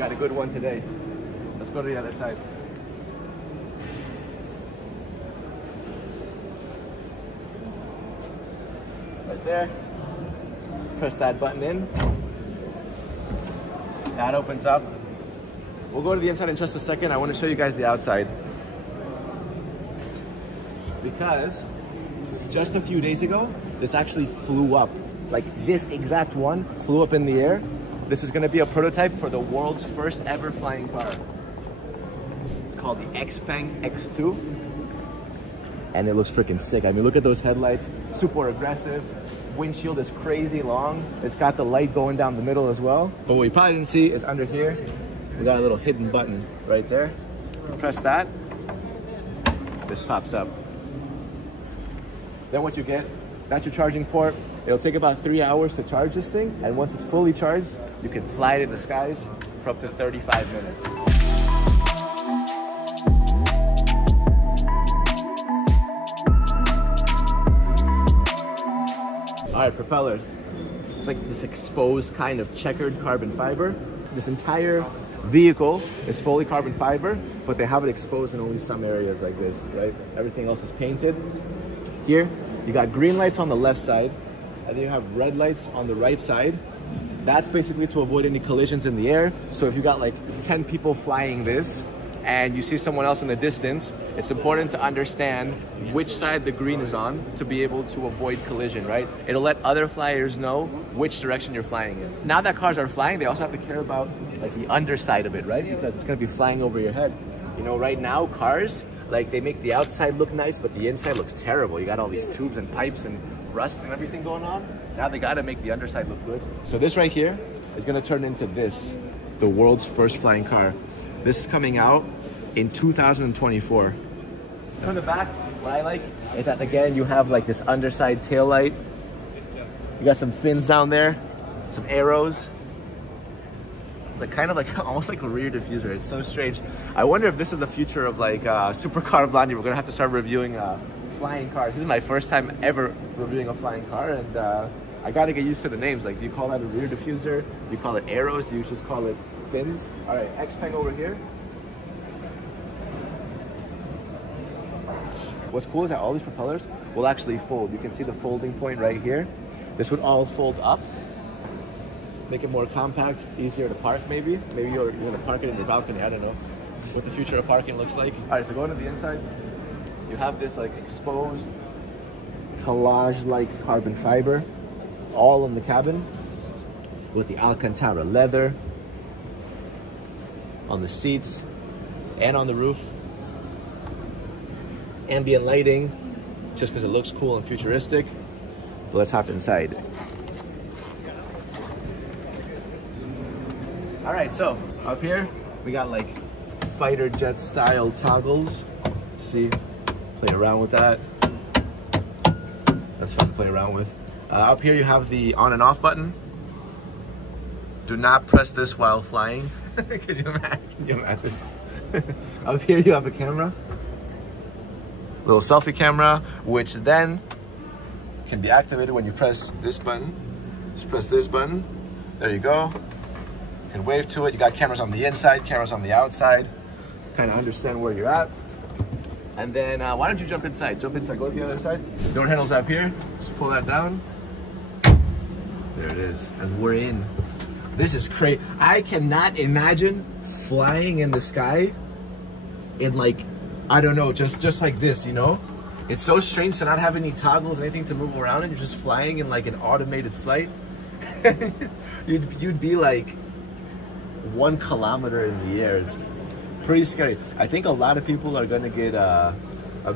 got a good one today. Let's go to the other side. Right there. Press that button in. That opens up. We'll go to the inside in just a second. I want to show you guys the outside. Because just a few days ago, this actually flew up. Like this exact one flew up in the air. This is going to be a prototype for the world's first ever flying car. It's called the Xpeng X2. And it looks freaking sick. I mean, look at those headlights, super aggressive. Windshield is crazy long. It's got the light going down the middle as well. But what you probably didn't see is under here, we got a little hidden button right there. Press that, this pops up. Then what you get, that's your charging port. It'll take about 3 hours to charge this thing. And once it's fully charged, you can fly it in the skies for up to 35 minutes. All right, propellers. It's like this exposed kind of checkered carbon fiber. This entire vehicle is fully carbon fiber, but they have it exposed in only some areas like this, right? Everything else is painted. Here, you got green lights on the left side, and then you have red lights on the right side. That's basically to avoid any collisions in the air. So if you got like 10 people flying this, and you see someone else in the distance, it's important to understand which side the green is on to be able to avoid collision, right? It'll let other flyers know which direction you're flying in. Now that cars are flying, they also have to care about like the underside of it, right? Because it's gonna be flying over your head. You know, right now cars, like they make the outside look nice, but the inside looks terrible. You got all these tubes and pipes and rust and everything going on. Now they gotta make the underside look good. So this right here is gonna turn into this, the world's first flying car. This is coming out in 2024. On the back, what I like is that again, you have like this underside tail light. You got some fins down there, some arrows. Like kind of like almost like a rear diffuser. It's so strange. I wonder if this is the future of like supercar blondie. We're gonna have to start reviewing flying cars. This is my first time ever reviewing a flying car, and I gotta get used to the names. Like, do you call that a rear diffuser? Do you call it arrows? Do you just call it fins? All right, Xpeng over here. What's cool is that all these propellers will actually fold. You can see the folding point right here. This would all fold up, make it more compact, easier to park maybe. Maybe you're gonna park it in your balcony, I don't know what the future of parking looks like. All right, so going to the inside, you have this like exposed collage-like carbon fiber all in the cabin with the Alcantara leather on the seats and on the roof. Ambient lighting, just because it looks cool and futuristic. But let's hop inside. All right, so up here, we got like fighter jet style toggles. See, play around with that. That's fun to play around with. Up here you have the on and off button. Do not press this while flying. Can you imagine? Up here you have a camera. Little selfie camera, which then can be activated when you press this button. Just press this button. There you go. You can wave to it. You got cameras on the inside, cameras on the outside. Kind of understand where you're at. And then why don't you jump inside? Jump inside, go to the other side. The door handle's up here. Just pull that down. There it is. And we're in. This is crazy. I cannot imagine flying in the sky in like, I don't know, just like this, you know? It's so strange to not have any toggles, anything to move around, and you're just flying in like an automated flight. you'd be like 1 kilometer in the air. It's pretty scary. I think a lot of people are gonna get a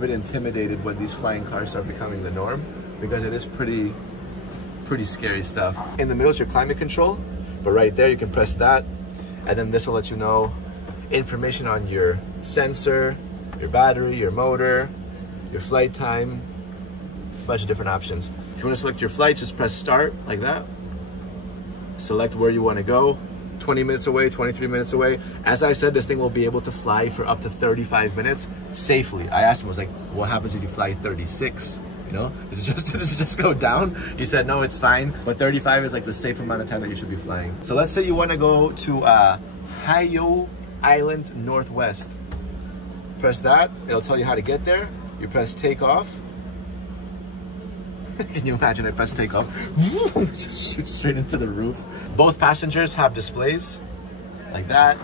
bit intimidated when these flying cars start becoming the norm, because it is pretty scary stuff. In the middle is your climate control, but right there you can press that, and then this will let you know information on your sensor, your battery, your motor, your flight time, a bunch of different options. If you want to select your flight, just press start like that. Select where you want to go, 20 minutes away, 23 minutes away. As I said, this thing will be able to fly for up to 35 minutes safely. I asked him, I was like, what happens if you fly 36? You know, does it just go down? He said, no, it's fine. But 35 is like the safe amount of time that you should be flying. So let's say you want to go to Ohio Island Northwest. Press that, it'll tell you how to get there. You press takeoff. Can you imagine I press takeoff? Just shoot straight into the roof. Both passengers have displays like that.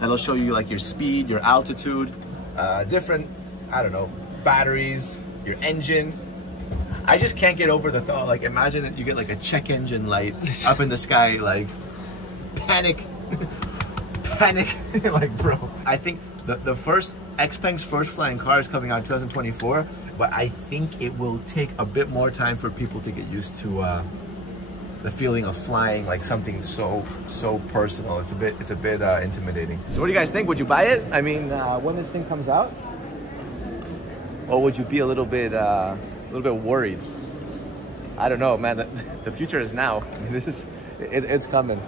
That'll show you like your speed, your altitude, different, I don't know, batteries, your engine. I just can't get over the thought, like imagine you get like a check engine light up in the sky, like panic, panic, like bro. I think the first, Xpeng's first flying car is coming out in 2024, but I think it will take a bit more time for people to get used to the feeling of flying like something so personal. It's a bit intimidating. So what do you guys think? Would you buy it? I mean, when this thing comes out, or would you be a little bit worried? I don't know, man. The future is now. I mean, it's coming.